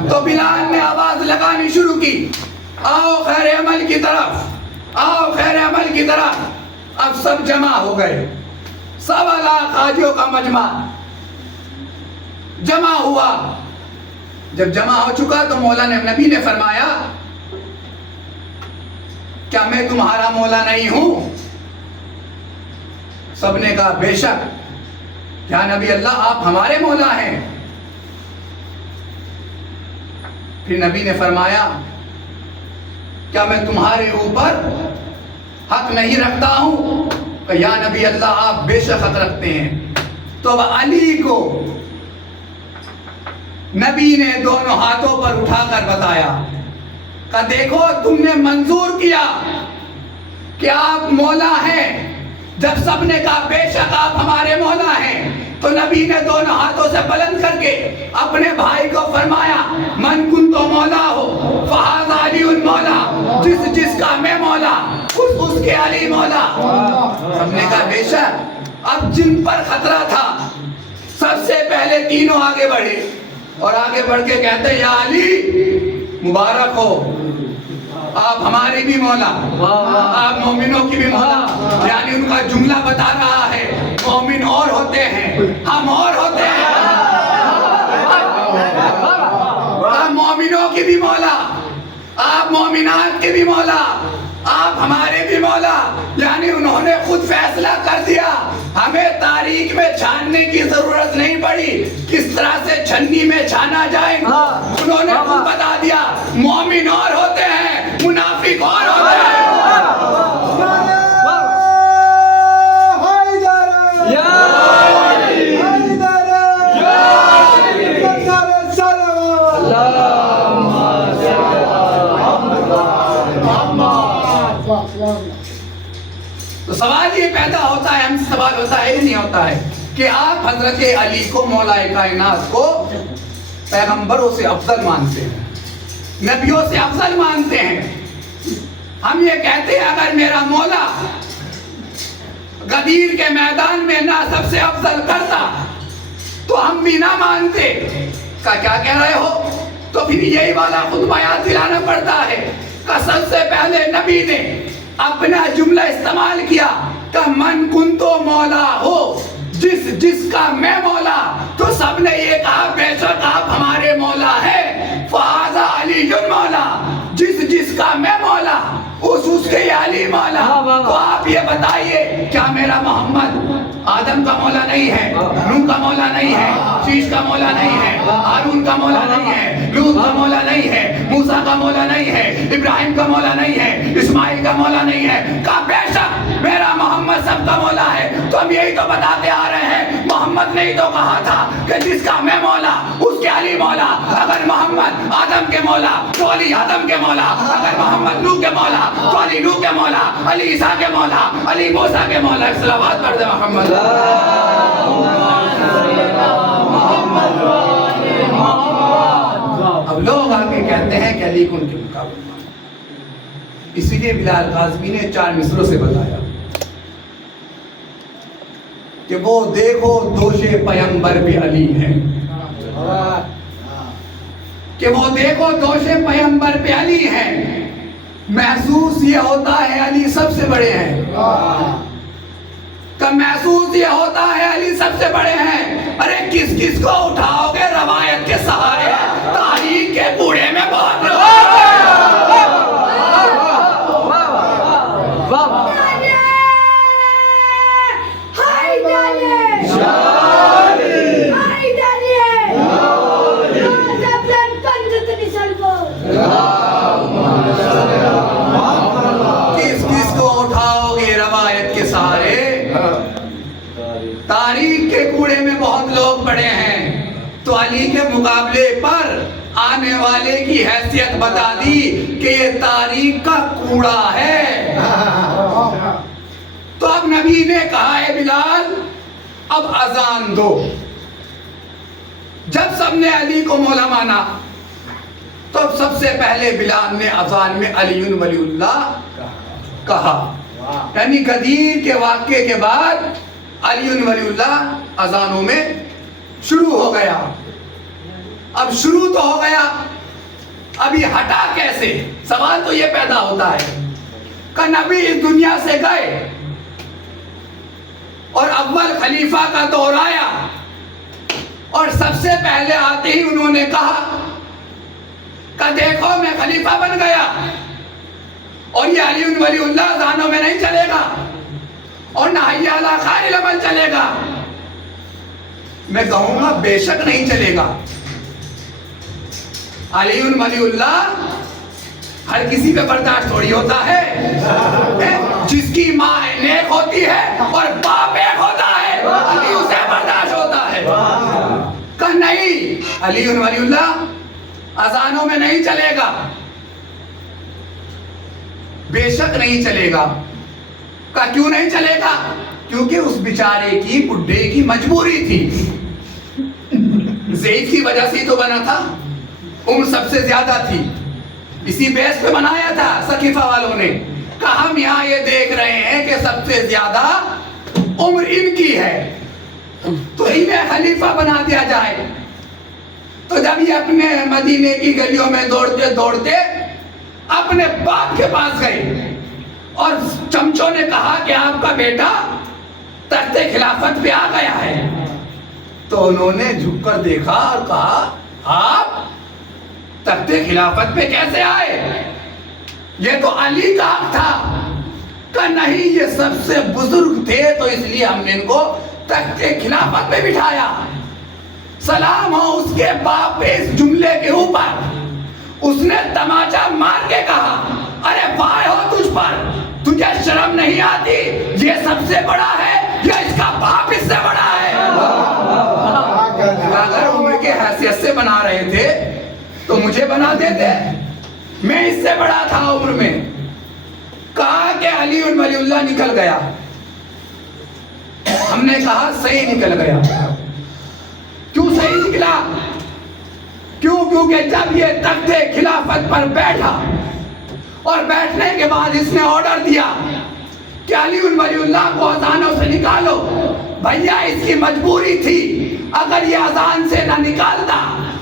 تو بلال نے آواز لگانی شروع کی آؤ خیر عمل کی طرف, آؤ خیر عمل کی طرف. اب سب جمع ہو گئے. 1.25 لاکھ حاجیوں کا مجمع جمع ہوا. جب جمع ہو چکا تو مولانا نبی نے فرمایا کیا میں تمہارا مولا نہیں ہوں؟ سب نے کہا بے شک. کیا نبی اللہ آپ ہمارے مولا ہیں؟ پھر نبی نے فرمایا کیا میں تمہارے اوپر حق نہیں رکھتا ہوں؟ کہ یا نبی اللہ آپ بے شک حق رکھتے ہیں. تو اب علی کو نبی نے دونوں ہاتھوں پر اٹھا کر بتایا کہ دیکھو تم نے منظور کیا کہ آپ مولا ہیں جب سب نے کہا بے شک آپ ہمارے مولا ہیں تو نبی نے دونوں ہاتھوں سے بلند کر کے اپنے بھائی کو فرمایا من کنتو مولا ہو فہذا علی مولا، جس کا میں مولا اس کے علی مولا۔ ہم نے کہا بے شک۔ اب جن پر خطرہ تھا سب سے پہلے تینوں آگے بڑھے اور آگے بڑھ کے کہتے ہیں یا علی مبارک ہو، آپ ہمارے بھی مولا، آپ مومنوں کی بھی مولا۔ یعنی ان کا جملہ بتا رہا ہے مومن اور ہوتے ہیں، ہم اور ہوتے ہیں، آپ مومنوں کی بھی مولا، آپ مومنات کے بھی مولا، آپ ہمارے بھی مولا۔ یعنی انہوں نے خود فیصلہ کر دیا، ہمیں تاریخ میں چھاننے کی ضرورت نہیں پڑی، کس طرح سے چھنی میں چھانا جائے انہوں نے خود بتا دیا، مومن اور ہوتے ہیں، منافق اور ہوتے ہیں۔ تو سوال یہ پیدا ہوتا ہے، ہم سے سوال ہوتا ہے نہیں ہوتا ہے کہ آپ حضرت علی کو مولا کائنات کو پیغمبروں سے افضل مانتے ہیں، نبیوں سے افضل مانتے ہیں۔ ہم یہ کہتے ہیں اگر میرا مولا غدیر کے میدان میں نہ سب سے افضل کرتا تو ہم بھی نہ مانتے۔ کیا کہہ رہے ہو؟ تو پھر یہی والا خطبہ یاد دلانا پڑتا ہے کہ سب سے پہلے نبی نے اپنا جملہ استعمال کیا کہ من کنتو مولا ہو، جس کا میں مولا، تو سب نے یہ کہا بے شک آپ ہمارے مولا ہے، فہذا علی مولا، جس کا میں مولا اس کے علی مولا۔ تو آپ یہ بتائیے کیا میرا محمد آدم کا مولا نہیں ہے، نوح کا مولا نہیں ہے، شیش کا مولا نہیں ہے، ہارون کا مولا نہیں ہے، لوط کا مولا نہیں ہے، موسیٰ کا مولا نہیں ہے، ابراہیم کا مولا نہیں ہے، اسماعیل کا مولا نہیں ہے؟ کہا بے شک میرا محمد سب کا مولا ہے۔ تو ہم یہی تو بتاتے آ رہے ہیں، محمد نے ہی تو کہا تھا کہ جس کا میں مولا اس کے علی مولا۔ اگر محمد آدم کے مولا تو علی آدم کے مولا، اگر محمد نوح کے مولا تو علی نوح کے مولا، علی عیسیٰ کے مولا، علی موسیٰ کے مولا۔ صلوات پڑھ دے محمد۔ اب لوگ آگے کہتے ہیں کہ علی کن کے مقابلے، اسی لیے بلال قاسمی نے 4 مصروں سے بتایا کہ وہ دیکھو دوش پیمبر پہ علی ہے، کہ وہ دیکھو دوش پیمبر پہ علی ہے، محسوس یہ ہوتا ہے علی سب سے بڑے ہیں، کہ محسوس یہ ہوتا ہے علی سب سے بڑے ہیں۔ ارے کس کو اٹھاؤ گے روایت کے سہارے، تاریخ کے کوڑے میں بہت لوگ کس کو اٹھاؤ گے روایت کے سہارے، تاریخ کے کوڑے میں بہت لوگ پڑے ہیں۔ تو علی کے مقابلے پر آنے والے کی حیثیت بتا دی کہ یہ تاریخ کا کوڑا ہے۔ تو اب نبی نے کہا ہے بلال اب اذان دو۔ جب سب نے علی کو مولا مانا تو سب سے پہلے بلال نے اذان میں علی ولی اللہ کہا، یعنی غدیر کے واقعے کے بعد علی ولی اللہ اذانوں میں شروع ہو گیا۔ اب شروع تو ہو گیا، اب یہ ہٹا کیسے؟ سوال تو یہ پیدا ہوتا ہے کہ نبی اس دنیا سے گئے اور اول خلیفہ کا دور آیا اور سب سے پہلے آتے ہی انہوں نے کہا کہ دیکھو میں خلیفہ بن گیا اور یہ علی ولی اللہ اذانوں میں نہیں چلے گا اور نہ حی علی خیر العمل چلے گا۔ میں کہوں گا بے شک نہیں چلے گا۔ علی ولی اللہ ہر کسی پہ برداشت تھوڑی ہوتا ہے، جس کی ماں نیک ہوتی ہے اور باپ ایک ہوتا ہے علی اسے برداشت ہوتا ہے۔ کہ نہیں علی ولی اللہ اذانوں میں نہیں چلے گا، بے شک نہیں چلے گا۔ کہا کیوں نہیں چلے گا؟ کیونکہ اس بیچارے کی بڈھے کی مجبوری تھی، ضعیف کی وجہ سے تو بنا تھا، عمر سب سے زیادہ تھی، اسی بیس پہ بنایا تھا سقیفہ والوں نے، کہا ہم یہاں یہ دیکھ رہے ہیں کہ سب سے زیادہ عمر ان کی ہے تو انہیں خلیفہ بنا دیا جائے۔ تو جب یہ اپنے مدینے کی گلیوں میں دوڑتے دوڑتے اپنے باپ کے پاس گئے اور چمچوں نے کہا کہ آپ کا بیٹا تخت خلافت پہ آ گیا ہے، تو انہوں نے جھک کر دیکھا اور کہا آپ تخت خلافت پہ کیسے آئے؟ یہ تو علی کا حق تھا۔ کہ نہیں، یہ سب سے بزرگ تھے تو اس لیے ہم نے ان کو تخت خلافت پہ بٹھایا۔ سلام ہو اس کے باپ پہ اس جملے کے اوپر۔ اس نے تماچا مار کے کہا ارے وائے ہو تجھ پر، تجھے شرم نہیں آتی؟ یہ سب سے بڑا ہے یا اس کا باپ اس سے بڑا ہے؟ اگر عمر کے حیثیت سے بنا رہے تھے تو مجھے بنا دیتے، میں اس سے بڑا تھا عمر میں۔ کہا کہ علی ولی اللہ نکل گیا۔ ہم نے کہا صحیح نکل گیا۔ کیوں صحیح نکلا؟ کیونکہ جب یہ تخت خلافت پر بیٹھا اور بیٹھنے کے بعد اس نے آرڈر دیا کہ علی ولی اللہ کو اذانوں سے نکالو، بھیا اس کی مجبوری تھی، اگر یہ اذان سے نہ نکالتا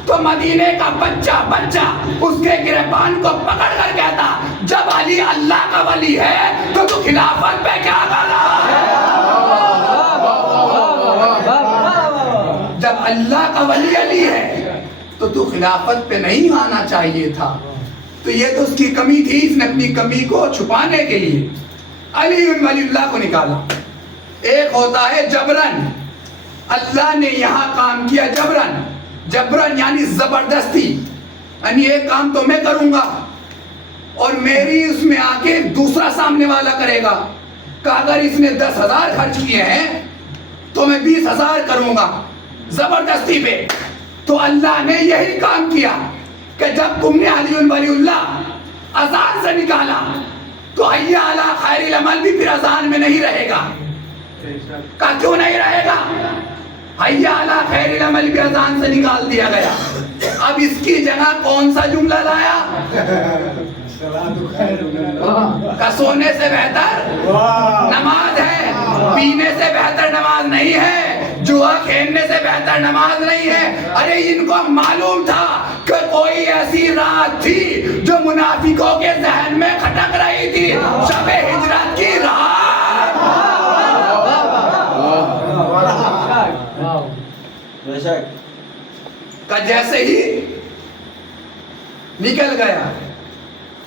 تو مدینے کا بچہ اس کے گریبان کو پکڑ کر کہتا جب علی اللہ کا ولی ہے تو خلافت پہ کیا کر رہا ہے؟ جب اللہ کا ولی علی ہے تو خلافت پہ نہیں آنا چاہیے تھا۔ تو یہ تو اس کی کمی تھی، اس نے اپنی کمی کو چھپانے کے لیے علی ولی اللہ کو نکالا۔ ایک ہوتا ہے جبرن، اللہ نے یہاں کام کیا جبرن یعنی زبردستی، یعنی ایک کام تو میں کروں گا اور میری اس میں آ کے دوسرا سامنے والا کرے گا کہ اگر اس نے 10,000 خرچ کیے ہیں تو میں 20,000 کروں گا زبردستی پہ۔ تو اللہ نے یہی کام کیا کہ جب تم نے علی ولی اللہ اذان سے نکالا تو حیا علی خیر العمل بھی پھر اذان میں نہیں رہے گا۔ کہا کیوں نہیں رہے گا؟ حیا علی خیر العمل بھی اذان سے نکال دیا گیا۔ اب اس کی جگہ کون سا جملہ لایا؟ کہ سونے سے بہتر نماز ہے، پینے سے بہتر نماز نہیں ہے، جوا کھیلنے سے بہتر نماز نہیں ہے۔ ارے ان کو معلوم تھا کہ کوئی ایسی رات تھی جو منافقوں کے ذہن میں کھٹک رہی تھی، شب ہجرت کی رات۔ کہ جیسے ہی نکل گیا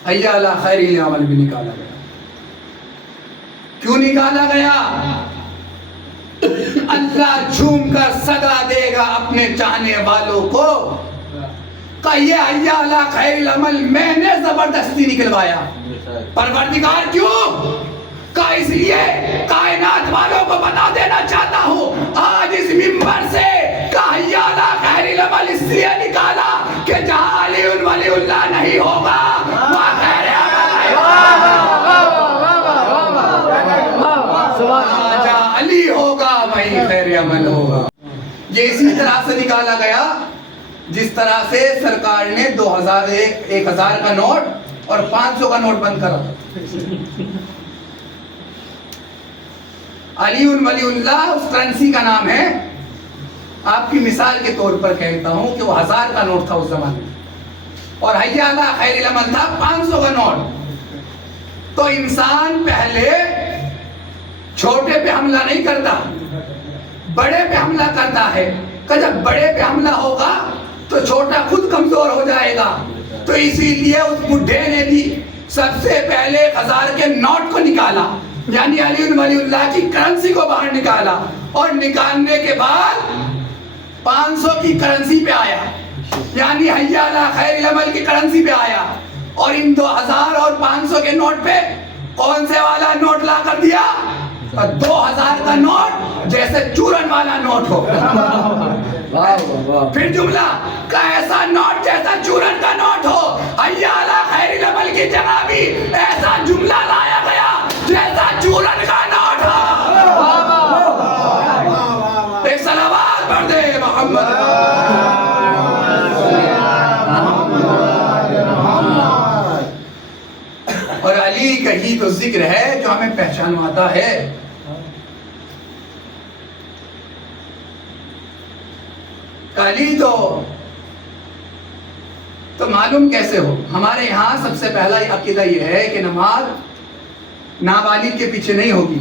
حیا علی خیر العمل بھی نکالا گیا۔ کیوں نکالا گیا؟ اللہ جھوم کر صدا دے گا اپنے چاہنے والوں کو کہ یہ حیا علی خیر العمل میں نے زبردستی نکلوایا۔ پروردگار کیوں؟ کہ اس لیے کائنات والوں کو بتا دینا چاہتا ہوں آج اس منبر سے کہ حیا علی خیر العمل اس لیے نکالا کہ جہاں علی ولی اللہ نہیں ہوگا وہاں خیر عمل نہیں ہوگا، جہاں علی ہوگا وہیں خیر عمل ہوگا۔ یہ اسی طرح سے نکالا گیا جس طرح سے سرکار نے 1,000 کا نوٹ اور 500 کا نوٹ بند کرا تھا۔ علی ولی اللہ اس کرنسی کا نام ہے۔ آپ کی مثال کے طور پر کہتا ہوں کہ وہ 1,000 کا نوٹ تھا اس زمانے میں اور حیا علی خیر العمل تھا 500 کا نوٹ۔ تو انسان پہلے چھوٹے پہ حملہ نہیں کرتا، بڑے پہ حملہ کرتا ہے کہ جب بڑے پہ حملہ ہوگا تو چھوٹا خود کمزور ہو جائے گا۔ تو اسی لیے اس بڈھے نے بھی سب سے پہلے 1,000 کے نوٹ کو نکالا، یعنی علی ولی اللہ کی کرنسی کو باہر نکالا اور نکالنے کے بعد 500 کی کرنسی پہ آیا، یعنی حیا علی خیر العمل کی کرنسی پہ آیا اور ان 2,000 اور 500 کے نوٹ پہ کون سے والا نوٹ لا کر دیا؟ 2,000 کا نوٹ جیسے چورن والا نوٹ ہو۔ پھر جملہ کہ ایسا نوٹ جیسا چورن کا نوٹ ہو، حیا علی خیر العمل کی جگہ بھی ایسا جملہ لایا گیا جیسا چورن کا ذکر ہے جو ہمیں پہچانواتا ہے. علی تو معلوم کیسے ہو؟ ہمارے یہاں سب سے پہلا عقیدہ یہ ہے کہ نماز نابالغ کے پیچھے نہیں ہوگی.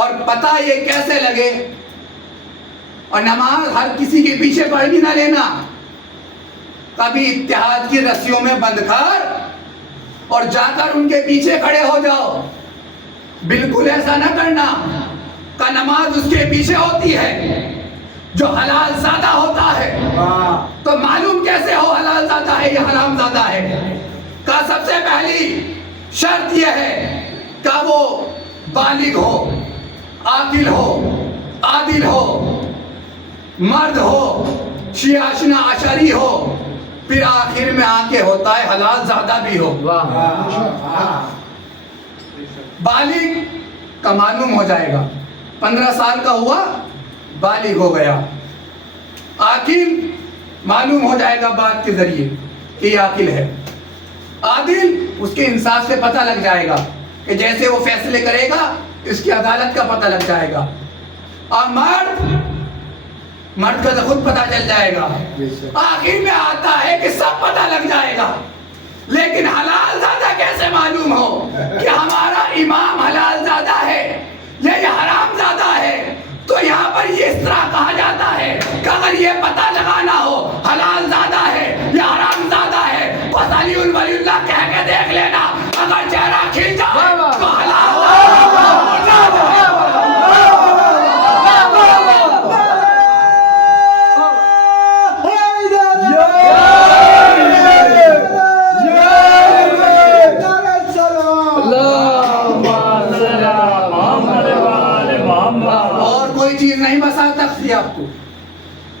اور پتہ یہ کیسے لگے؟ اور نماز ہر کسی کے پیچھے پڑھ بھی نہ لینا. کبھی اتحاد کی رسیوں میں بندھ کر اور جا کر ان کے پیچھے کھڑے ہو جاؤ. بالکل ایسا نہ کرنا کہ نماز اس کے پیچھے ہوتی ہے جو حلال زادہ ہوتا ہے. تو معلوم کیسے ہو حلال زادہ ہے یا حرام زادہ ہے؟ کا سب سے پہلی شرط یہ ہے کہ وہ بالغ ہو، عاقل ہو، عادل ہو، مرد ہو، شیعہ اشنا عشری ہو. پھر آخر میں آ کے ہوتا ہے حلال زادہ بھی ہو. بالغ کا معلوم ہو جائے گا، 15 سال کا ہوا بالغ ہو گیا. عاقل معلوم ہو جائے گا بات کے ذریعے کہ یہ عاقل ہے. عادل اس کے انصاف سے پتہ لگ جائے گا کہ جیسے وہ فیصلے کرے گا اس کی عدالت کا پتہ لگ جائے گا. اور مرد کا تو خود پتہ چل جائے گا. آخر میں آتا ہے کہ سب پتہ لگ جائے گا. لیکن حلال زادہ کیسے معلوم ہو کہ ہمارا امام حلال زادہ ہے یا یہ حرام زادہ ہے؟ تو یہاں پر یہ اس طرح کہا جاتا ہے کہ اگر یہ پتہ لگانا ہو حلال زادہ ہے یا حرام زادہ ہے بس علی ولی اللہ کہہ کے دیکھ لینا. اگر چہرہ کھل جائے تو حلال زادہ ہے. نہیں بسا سکتی آپ کو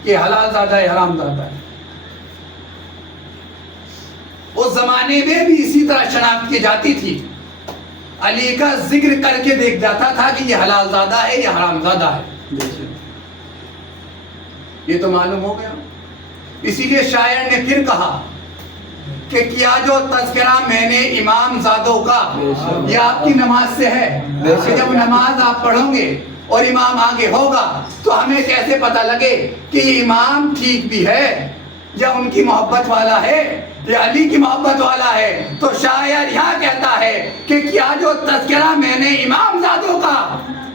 کہ حلال زادہ ہے حرام زادہ ہے. اس زمانے میں بھی اسی طرح شناخت کی جاتی تھی. علی کا ذکر کر کے دیکھ جاتا تھا کہ یہ حلال زادہ ہے یا حرام زادہ ہے. یہ تو معلوم ہو گیا. اسی لیے شاعر نے پھر کہا کہ کیا جو تذکرہ میں نے امام زادوں کا یہ آپ کی نماز سے ہے کہ جب نماز آپ پڑھو گے اور امام آگے ہوگا تو ہمیں کیسے پتہ لگے کہ یہ امام ٹھیک بھی ہے یا ان کی محبت والا ہے یا علی کی محبت والا ہے. تو شاعر یہاں کہتا ہے کہ کیا جو تذکرہ میں نے امام زادوں کا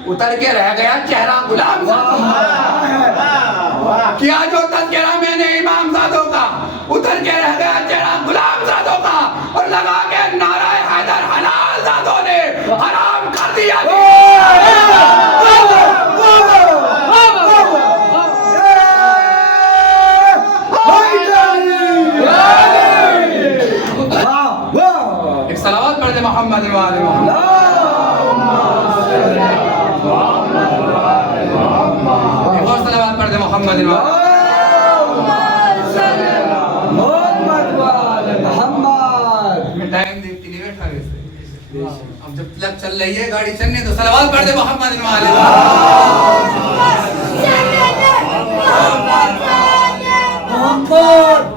اتر کے رہ گیا چہرہ غلام زادوں کا. کیا جو تذکرہ میں نے امام زادوں کا اتر کے رہ گیا چہرہ غلام زادوں کا. اور لگا کے نعرہ حیدر حلال زادوں نے حرام کر دیا. ایک صلوات پڑھ دے محمد وآل محمد. ایک اور صلوات پڑھ دے محمد وآل محمد. ٹائم دیکھتی نہیں بیٹھا ویسے. اب جب تک چل رہی ہے گاڑی چلنے تو صلوات پڑھ دے محمد وآل محمد.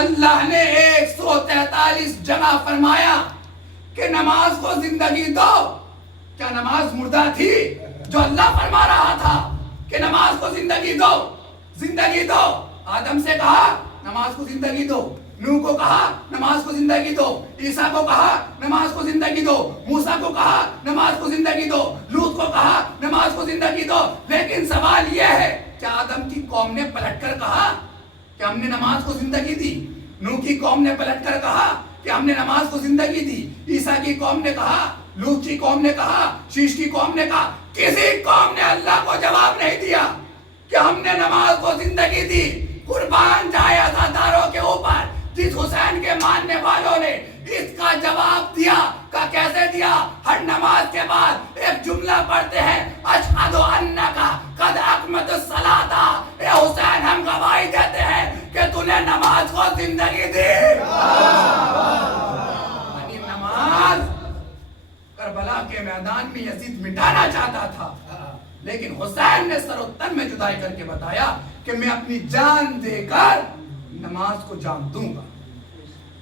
اللہ نے 143 جگہ فرمایا کہ نماز کو زندگی دو. کیا نماز مردہ تھی جو اللہ فرما رہا تھا کہ نماز کو زندگی دو؟ زندگی دو. آدم سے کہا نماز کو زندگی دو، نوح کو کہا نماز کو زندگی دو، عیسیٰ کو کہا نماز کو زندگی دو، موسیٰ کو کہا نماز کو زندگی دو، لوط کو کہا نماز کو زندگی دو. لیکن سوال یہ ہے کیا آدم کی قوم نے پلٹ کر کہا کہ ہم نے نماز کو زندگی دی؟ نوح کی قوم نے پلٹ کر کہا کہ ہم نے نماز کو زندگی دی؟ عیسیٰ کی قوم نے کہا، لوط کی قوم نے کہا، شیش کی قوم نے کہا؟ کسی قوم نے اللہ کو جواب نہیں دیا کہ ہم نے نماز کو زندگی دی. قربان جائے عزاداروں کے اوپر جس حسین کے ماننے والوں نے اس کا جواب دیا. کا کیسے دیا؟ ہر نماز کے بعد ایک جملہ پڑھتے ہیں اشہد انک قد اقمت الصلاۃ. اے حسین ہم گواہی دیتے ہیں کہ تو نے نماز کو زندگی دی. یعنی نماز کربلا کے میدان میں یزید مٹانا چاہتا تھا لیکن حسین نے سر و تن میں جدائی کر کے بتایا کہ میں اپنی جان دے کر نماز کو جان دوں گا.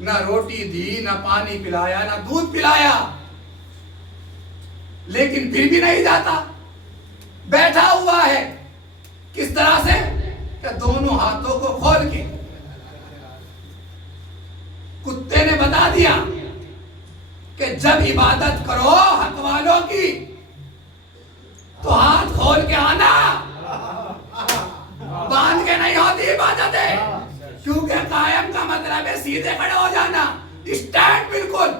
نہ روٹی دی، نہ پانی پلایا، نہ دودھ پلایا، لیکن پھر بھی نہیں جاتا، بیٹھا ہوا ہے۔ کس طرح سے؟ کہ دونوں ہاتھوں کو کھول کے کتے نے بتا دیا کہ جب عبادت کرو حق والوں کی تو ہاتھ کھول کے آنا، باندھ کے نہیں ہوتی عبادتیں، کیونکہ قائم کا مطلب ہے سیدھے کھڑے ہو جانا، اسٹینڈ، بالکل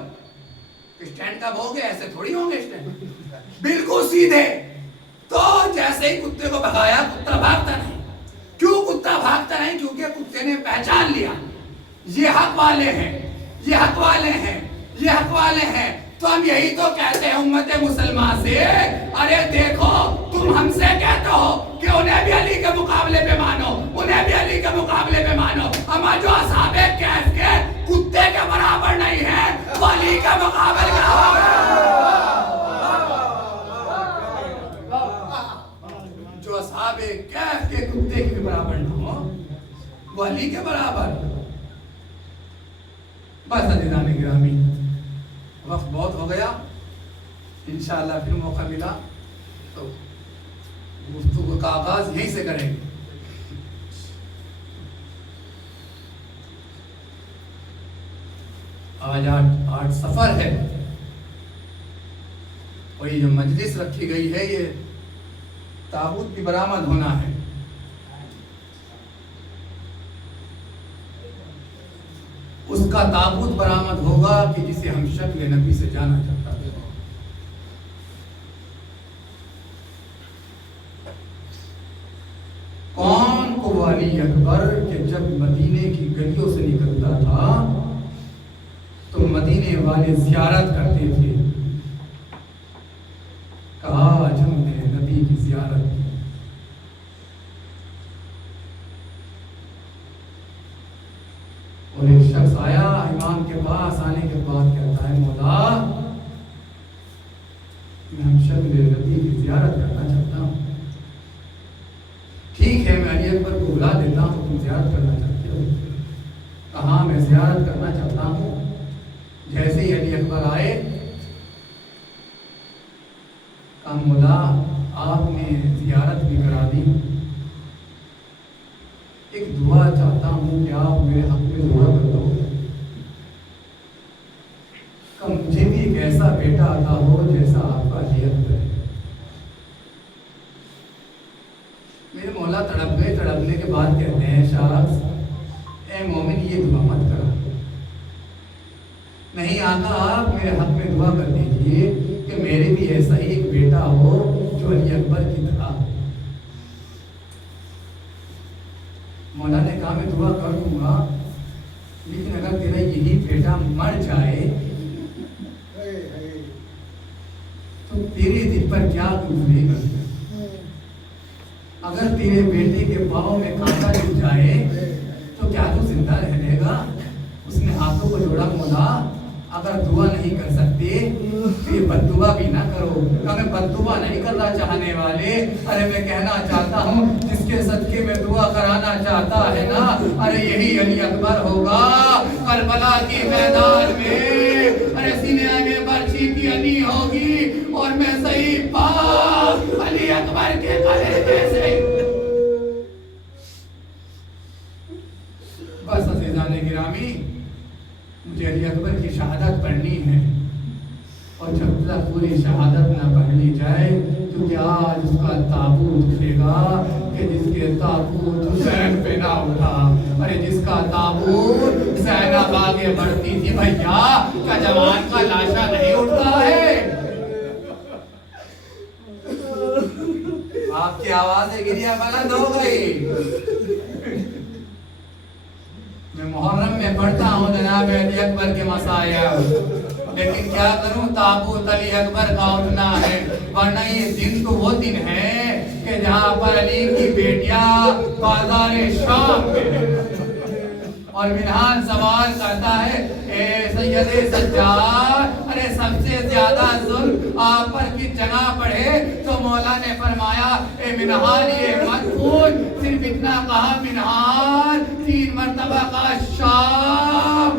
اسٹینڈ کب ہو گے؟ ایسے تھوڑی ہوں گے اسٹینڈ، بالکل سیدھے۔ تو جیسے ہی کتے کو بھگایا، کتا بھاگتا نہیں۔ کیوں کتا بھاگتا نہیں؟ کیونکہ کتے نے پہچان لیا یہ حق والے ہیں، یہ حق والے ہیں، یہ حق والے ہیں۔ تو ہم یہی تو کہتے ہیں امت مسلمان سے، ارے دیکھو تم ہم سے کہتے ہو کہ انہیں بھی علی کے مقابلے پہ مانو، انہیں بھی علی کے مقابلے پہ مانو، اما جو اصحاب کہف کے کتے کے برابر نہیں ہے وہ علی کے مقابلے کے برابر ہے۔ جو اصحاب کہف کے کتے کے برابر نہ ہو وہ علی کے برابر۔ بس عزیزان گرامی، وقت بہت ہو گیا، انشاءاللہ پھر موقع ملا تو گفتگو کا آغاز یہیں سے کریں گے۔ آج سفر ہے، اور یہ جو مجلس رکھی گئی ہے یہ تابوت بھی برآمد ہونا ہے۔ اس کا تابوت برآمد ہوگا کہ جسے ہم شکل نبی سے جانا چاہتا ہے۔ کون کو وہ علی اکبر کہ جب مدینے کی گلیوں سے نکلتا تھا تو مدینے والے زیارت کرتے تھے، کہا آج ہم نے نبی کی زیارت کی۔ اور ایک شخص آیا امام کے پاس، آنے کے بعد کہتا ہے مولا میں ہم شکل نبی کی زیارت کرنا چاہتا ہوں۔ ٹھیک ہے میں علی اکبر کو بلا دیتا ہوں، تم زیارت کرنا چاہتے ہو؟ کہا میں زیارت کرنا چاہتا ہوں۔ جیسے ہی علی اکبر آئے کہا مولا آپ نے زیارت بھی کرا دی، ایک دعا چاہتا ہوں کہ آپ میرے حق میں دعا کر دو کہ مجھے بھی ایک ایسا بیٹا عطا ہو جیسا آپ کا علی اکبر ہے۔ میرے مولا تڑپ گئے، تڑپنے کے بعد کہتے ہیں شخص اے مومن یہ دعا مت کرا، نہیں آقا آپ میرے حق میں دعا کر دیجئے کہ میرے بھی ایسا ہی ایک بیٹا ہو جو علی اکبر کی طرح۔ مولا نے کہا میں دعا کر دوں گا، لیکن اگر تیرا یہی بیٹا مر جائے تو تیرے دل پر کیا گزرے گا؟ اگر تیرے بیٹے کے پاؤں میں کانٹا چبھ جائے تو کیا تو زندہ رہ لے گا؟ اس نے ہاتھوں کو جوڑا، مولا اگر دعا نہیں کر سکتے پھر بد دعا بھی نہ کرو، کہ میں بد دعا نہیں کرنا چاہنے والے، ارے میں کہنا چاہتا ہوں جس کے صدقے میں دعا کرانا چاہتا ہے نا، ارے یہی علی اکبر ہوگا کربلا کے میدان میں، ارے سینے میں برچھی کی علی ہوگی اور میں صحیح پاک علی اکبر کے کلیجے سے۔ بس عزیزان گرامی، مجھے علی اکبر کی شہادت پڑھنی ہے، اور جب تک پوری شہادت نہ پڑھ لی جائے کیونکہ آج اس کا تابوت اٹھے گا کہ جس کے تابوت حسین پہ نہ اٹھا، ارے جس کا تابوت زینب آگے بڑھتی تھی، بھیا کیا جوان کا لاشا نہیں اٹھتا ہے؟ آپ کی آوازیں گریہ بلند ہو گئی۔ میں محرم میں پڑھتا ہوں جناب علی اکبر کے مسائل، لیکن کیا کروں تابوت علی اکبر کا اٹھنا ہے، ورنہ یہ دن تو وہ دن ہے کہ جہاں پر علی کی بیٹیاں بازار شام میں اور منہان سوال کرتا ہے اے سید سجاد، ارے سب سے زیادہ ظلم آپ پر کس جگہ پڑے؟ تو مولا نے فرمایا اے منہان یہ مت پوچھ، صرف اتنا کہا منہان 3 مرتبہ کا شام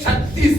36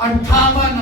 58